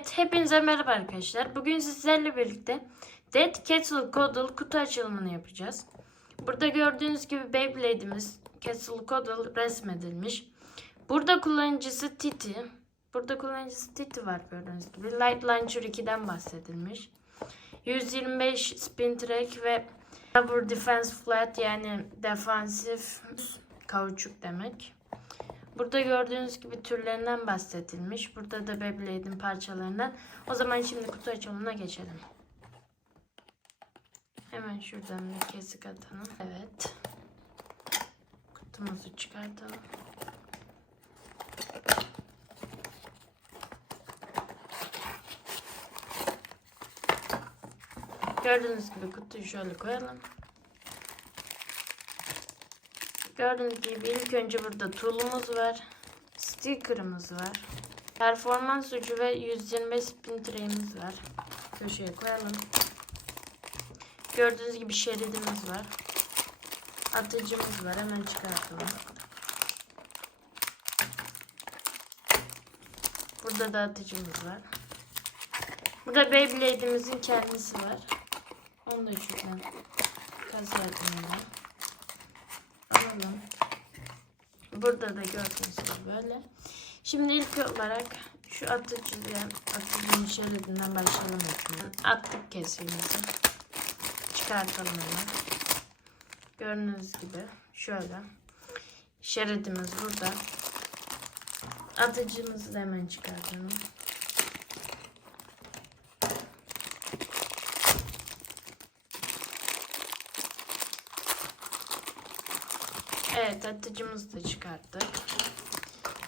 Evet, hepinize merhaba arkadaşlar. Bugün sizlerle birlikte Dead Castle Coddle kutu açılımını yapacağız. Burada gördüğünüz gibi Beyblade'imiz Castle Coddle resmedilmiş. Burada kullanıcısı Titi. Burada kullanıcısı Titi var gördüğünüz gibi. Light Launcher 2'den bahsedilmiş. 125 spin track ve rubber defense flat yani defansif kauçuk demek. Burada gördüğünüz gibi türlerinden bahsedilmiş. Burada da Beyblade'in parçalarından. O zaman şimdi kutu açılımına geçelim. Hemen şuradan bir kesik atalım. Evet. Kutumuzu çıkartalım. Gördüğünüz gibi kutuyu şöyle koyalım. Gördüğünüz gibi ilk önce burada tool'umuz var. Sticker'ımız var. Performans ucu ve 125 spin tray'imiz var. Köşeye koyalım. Gördüğünüz gibi şeridimiz var. Atıcımız var. Hemen çıkartalım. Burada da atıcımız var. Burada Beyblade'imizin kendisi var. Onu da şuradan kaz yardımıyla alalım. Burada da gördüğünüz gibi böyle. Şimdi ilk olarak şu atıcıya, atıcının şeridinden başlayalım. Attık kesiğimizi. Çıkartalım hemen. Gördüğünüz gibi şöyle. Şeridimiz burada. Atıcımızı da hemen çıkartalım. Evet atıcımızı da çıkarttık.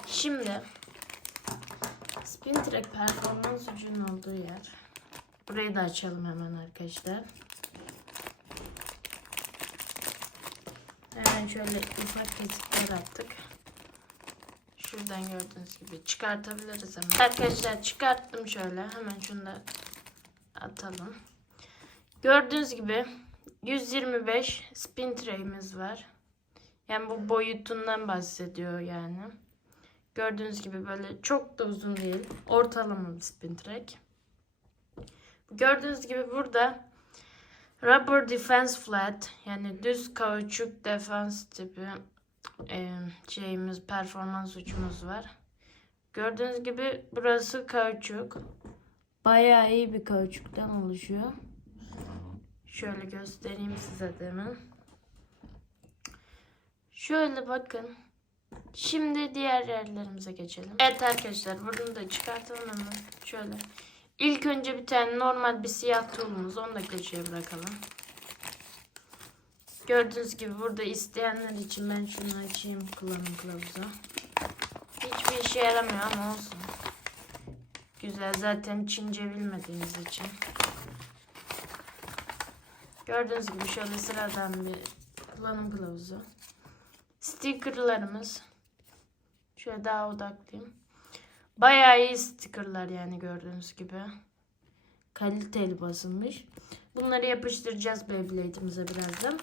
Şimdi spin track performans ucunun olduğu yer. Burayı da açalım hemen arkadaşlar. Hemen şöyle ufak kesikler attık. Şuradan gördüğünüz gibi çıkartabiliriz hemen. Arkadaşlar çıkarttım şöyle. Hemen şunu da atalım. Gördüğünüz gibi 125 spin tray'imiz var. Yani bu boyutundan bahsediyor yani. Gördüğünüz gibi böyle çok da uzun değil. Ortalama bir spin track. Gördüğünüz gibi burada rubber defense flat yani düz kauçuk defans tipi e, şeyimiz performans uçumuz var. Gördüğünüz gibi burası kauçuk. Bayağı iyi bir kauçuktan oluşuyor. Şöyle göstereyim size de hemen. Şöyle bakın. Şimdi diğer yerlerimize geçelim. Evet arkadaşlar bunu da çıkartalım hemen. Şöyle. İlk önce bir tane normal bir siyah tool'umuz. Onu da köşeye bırakalım. Gördüğünüz gibi burada isteyenler için ben şunu açayım kullanım kılavuzu. Hiçbir işe yaramıyor ama olsun. Güzel zaten Çince bilmediğiniz için. Gördüğünüz gibi şöyle sıradan bir kullanım kılavuzu. Stickerlarımız. Şöyle daha odaklayayım. Bayağı iyi stickerlar yani gördüğünüz gibi. Kaliteli basılmış. Bunları yapıştıracağız Beyblade'imize birazdan.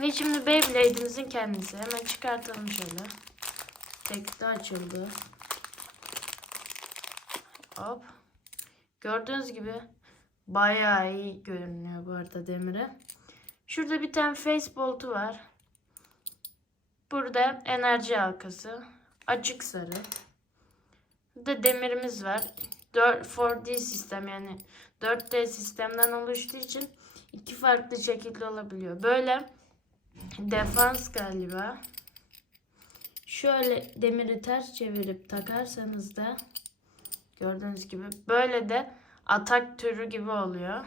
Ve şimdi Beyblade'imizin kendisi. Hemen çıkartalım şöyle. Tekte açıldı. Hop. Gördüğünüz gibi bayağı iyi görünüyor bu arada demiri. Şurada bir tane face bolt'u var. Burada enerji halkası. Açık sarı. Burada demirimiz var. 4, 4D sistem yani 4D sistemden oluştuğu için iki farklı şekilde olabiliyor. Böyle defans galiba. Şöyle demiri ters çevirip takarsanız da gördüğünüz gibi böyle de atak türü gibi oluyor.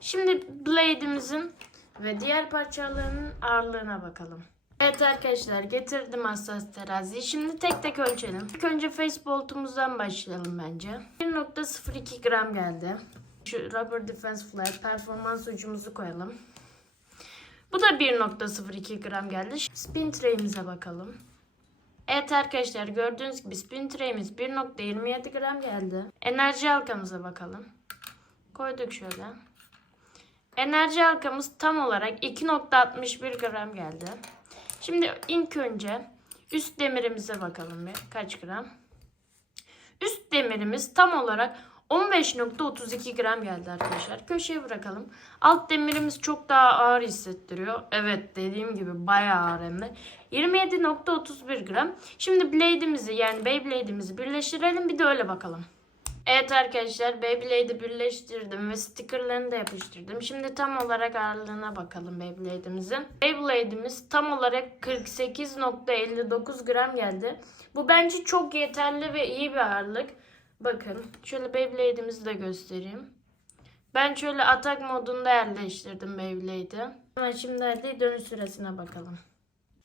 Şimdi blade'imizin ve diğer parçalarının ağırlığına bakalım. Evet arkadaşlar getirdim hassas teraziyi. Şimdi tek tek ölçelim. İlk önce face boltumuzdan başlayalım bence. 1.02 gram geldi. Şu rubber defense flat performans ucumuzu koyalım. Bu da 1.02 gram geldi. Spin tray'imize bakalım. Evet arkadaşlar gördüğünüz gibi spin tray'imiz 1.27 gram geldi. Enerji halkamıza bakalım. Koyduk şöyle. Enerji halkamız tam olarak 2.61 gram geldi. Şimdi ilk önce üst demirimize bakalım bir kaç gram. Üst demirimiz tam olarak 15.32 gram geldi arkadaşlar. Köşeye bırakalım. Alt demirimiz çok daha ağır hissettiriyor. Evet dediğim gibi bayağı ağır hem de. 27.31 gram. Şimdi blade'imizi yani Beyblade'imizi birleştirelim bir de öyle bakalım. Evet arkadaşlar Beyblade'i birleştirdim ve stickerlarını da yapıştırdım. Şimdi tam olarak ağırlığına bakalım Beyblade'imizin. Beyblade'imiz tam olarak 48.59 gram geldi. Bu bence çok yeterli ve iyi bir ağırlık. Bakın şöyle Beyblade'imizi de göstereyim. Ben şöyle atak modunda yerleştirdim Beyblade'i. Ama şimdi hadi dönüş süresine bakalım.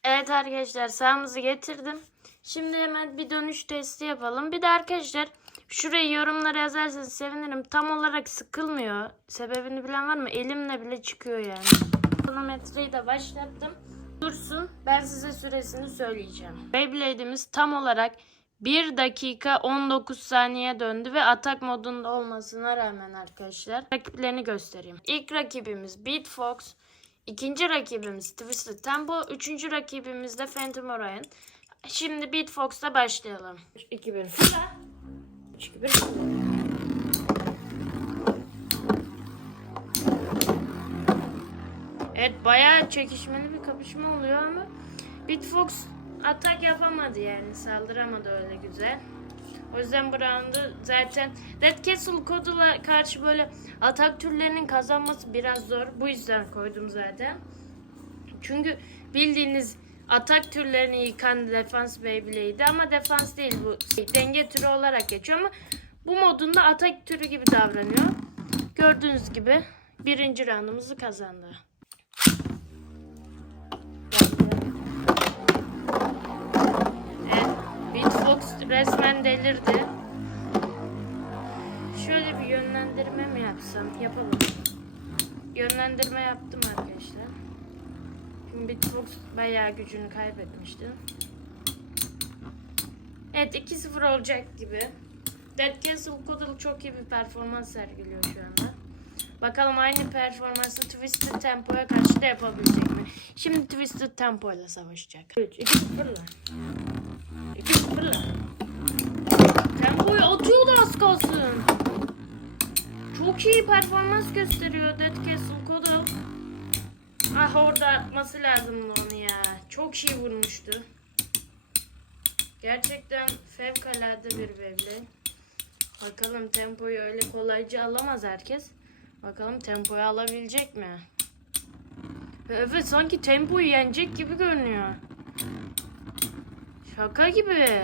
Evet arkadaşlar sağımızı getirdim. Şimdi hemen bir dönüş testi yapalım. Bir de arkadaşlar şurayı yorumlara yazarsanız sevinirim. Tam olarak sıkılmıyor. Sebebini bilen var mı? Elimle bile çıkıyor yani. Kronometreyi de başlattım. Dursun. Ben size süresini söyleyeceğim. Beyblade'imiz tam olarak 1 dakika 19 saniye döndü ve atak modunda olmasına rağmen arkadaşlar rakiplerini göstereyim. İlk rakibimiz Beat Fox, ikinci rakibimiz Twisted Tempo, üçüncü rakibimiz de Phantom Orion. Şimdi Beat Fox'la başlayalım. 3 2 1 fırla. 3 2 1 Evet bayağı çekişmeli bir kapışma oluyor ama Bitfox atak yapamadı yani saldıramadı öyle güzel. O yüzden bu roundu zaten Dead Castle Code'la karşı böyle atak türlerinin kazanması biraz zor. Bu yüzden koydum zaten. Çünkü bildiğiniz atak türlerini yıkan defans Beyblade'i ama defans değil bu denge türü olarak geçiyor ama bu modunda atak türü gibi davranıyor. Gördüğünüz gibi birinci roundumuzu kazandı. Evet, Beatfox resmen delirdi. Şöyle bir yönlendirme mi yapsam? Yapalım. Yönlendirme yaptım arkadaşlar. Beatfox bayağı gücünü kaybetmişti. Evet 2-0 olacak gibi. Dead Castle Coddle çok iyi bir performans sergiliyor şu anda. Bakalım aynı performansı Twisted Tempo'ya karşı da yapabilecek mi? Şimdi Twisted Tempo ile savaşacak. 3, 2, 0 2, 0 Tempoyu atıyordu az kalsın. Çok iyi performans gösteriyor Dead Castle Coddle. Ah orada atması lazımdı onu ya. Çok iyi vurmuştu. Gerçekten fevkalade bir Beyblade. Bakalım tempoyu öyle kolayca alamaz herkes. Bakalım tempoyu alabilecek mi? Evet sanki tempoyu yenecek gibi görünüyor. Şaka gibi.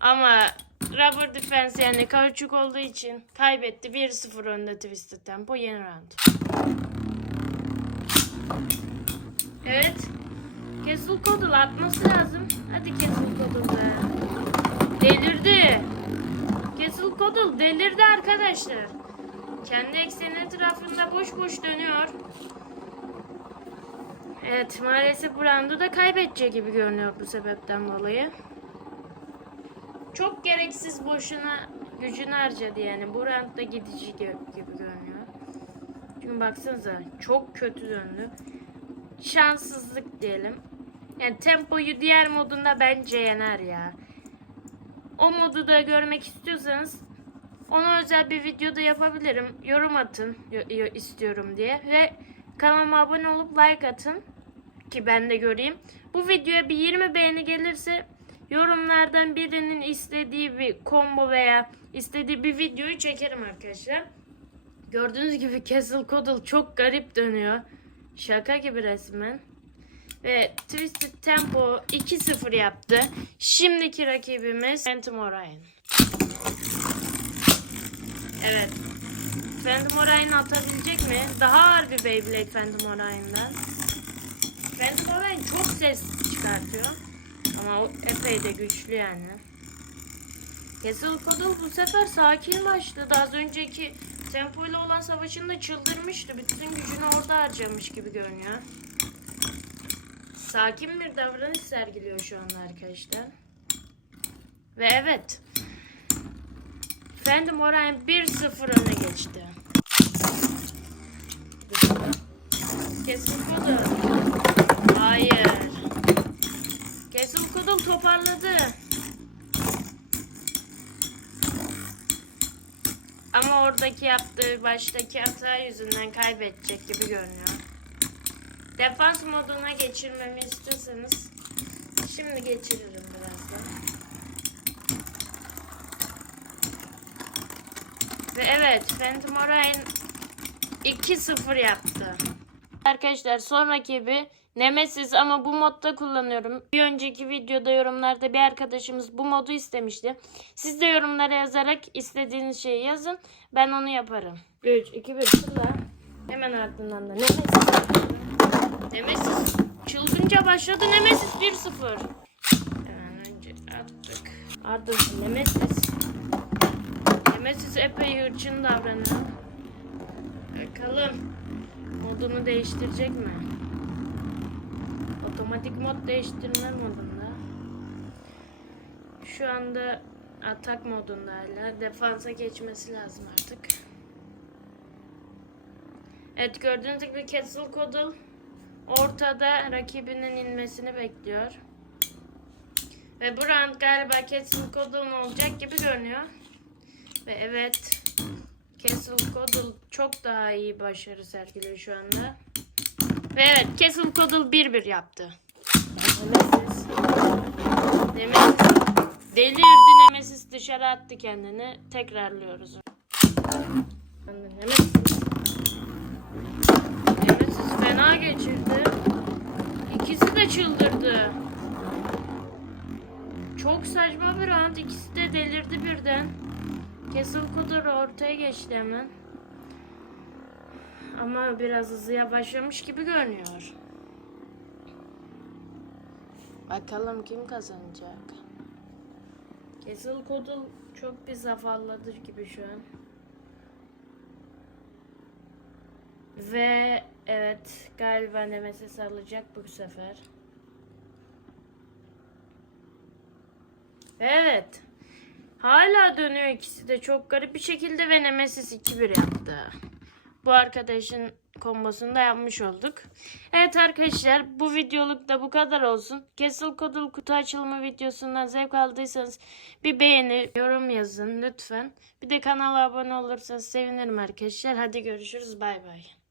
Ama Rubber Defense yani kauçuk olduğu için kaybetti. 1-0 önde Twisted Tempo yeni round. Evet. Castle Coddle atması lazım. Hadi Castle Coddle be. Delirdi. Castle Coddle delirdi arkadaşlar. Kendi ekseni etrafında boş boş dönüyor. Evet maalesef bu roundu da kaybedecek gibi görünüyor bu sebepten dolayı. Çok gereksiz boşuna gücünü harcadı yani. Bu roundda gidici gibi görünüyor. Çünkü baksanıza çok kötü döndü. Şanssızlık diyelim. Yani tempoyu diğer modunda bence yener ya. O modu da görmek istiyorsanız ona özel bir videoda yapabilirim. Yorum atın yo- yo- istiyorum diye ve kanalıma abone olup like atın ki ben de göreyim. Bu videoya bir 20 beğeni gelirse yorumlardan birinin istediği bir combo veya istediği bir videoyu çekerim arkadaşlar. Gördüğünüz gibi Castle Coddle çok garip dönüyor. Şaka gibi resmen. Ve Twisted Tempo 2-0 yaptı. Şimdiki rakibimiz Phantom Orion. Evet. Phantom Orion atabilecek mi? Daha ağır bir Beyblade Phantom Orion'dan. Phantom Orion çok ses çıkartıyor. Ama o epey de güçlü yani. Castle Coddle bu sefer sakin başladı. Az önceki tempo ile olan savaşında çıldırmıştı. Bütün gücünü orada harcamış gibi görünüyor. Sakin bir davranış sergiliyor şu anda arkadaşlar. Ve evet. Phantom Orion 1-0 öne geçti. Castle Coddle. Hayır. Castle Coddle toparladı. Oradaki yaptığı baştaki hata yüzünden kaybedecek gibi görünüyor. Defans moduna geçirmemi istiyorsanız şimdi geçiririm birazdan. Ve evet Phantom Orion 2-0 yaptı. Arkadaşlar sonraki bir Nemesis ama bu modda kullanıyorum. Bir önceki videoda yorumlarda bir arkadaşımız bu modu istemişti. Siz de yorumlara yazarak istediğiniz şeyi yazın. Ben onu yaparım. 3, 2, 1 fırla. Hemen ardından da Nemesis. Nemesis çılgınca başladı. Nemesis 1-0. Hemen önce attık. Ardından Nemesis. Nemesis epey hırçın davranıyor. Bakalım modunu değiştirecek mi? Otomatik mod değiştirme modunda. Şu anda atak modunda hala. Defansa geçmesi lazım artık. Evet gördüğünüz gibi Castle Coddle ortada rakibinin inmesini bekliyor. Ve bu round galiba Castle Coddle'ın olacak gibi görünüyor. Ve evet Castle Coddle çok daha iyi başarı sergiliyor şu anda. Ve evet Castle Coddle 1-1 yaptı. Nemesis. Nemesis. Delirdi Nemesis dışarı attı kendini. Tekrarlıyoruz. Nemesis. Nemesis fena geçirdi. İkisi de çıldırdı. Çok saçma bir round. İkisi de delirdi birden. Castle Coddle ortaya geçti hemen. Ama biraz hızlı yavaşlamış gibi görünüyor. Bakalım kim kazanacak. Castle Coddle çok bir zafalladı gibi şu an. Ve evet galiba Nemesis alacak bu sefer. Evet. Hala dönüyor ikisi de çok garip bir şekilde ve Nemesis 2-1 yaptı. Bu arkadaşın kombosunu da yapmış olduk. Evet arkadaşlar bu videoluk da bu kadar olsun. Castle Coddle kutu açılımı videosundan zevk aldıysanız bir beğeni, yorum yazın lütfen. Bir de kanala abone olursanız sevinirim arkadaşlar. Hadi görüşürüz bay bay.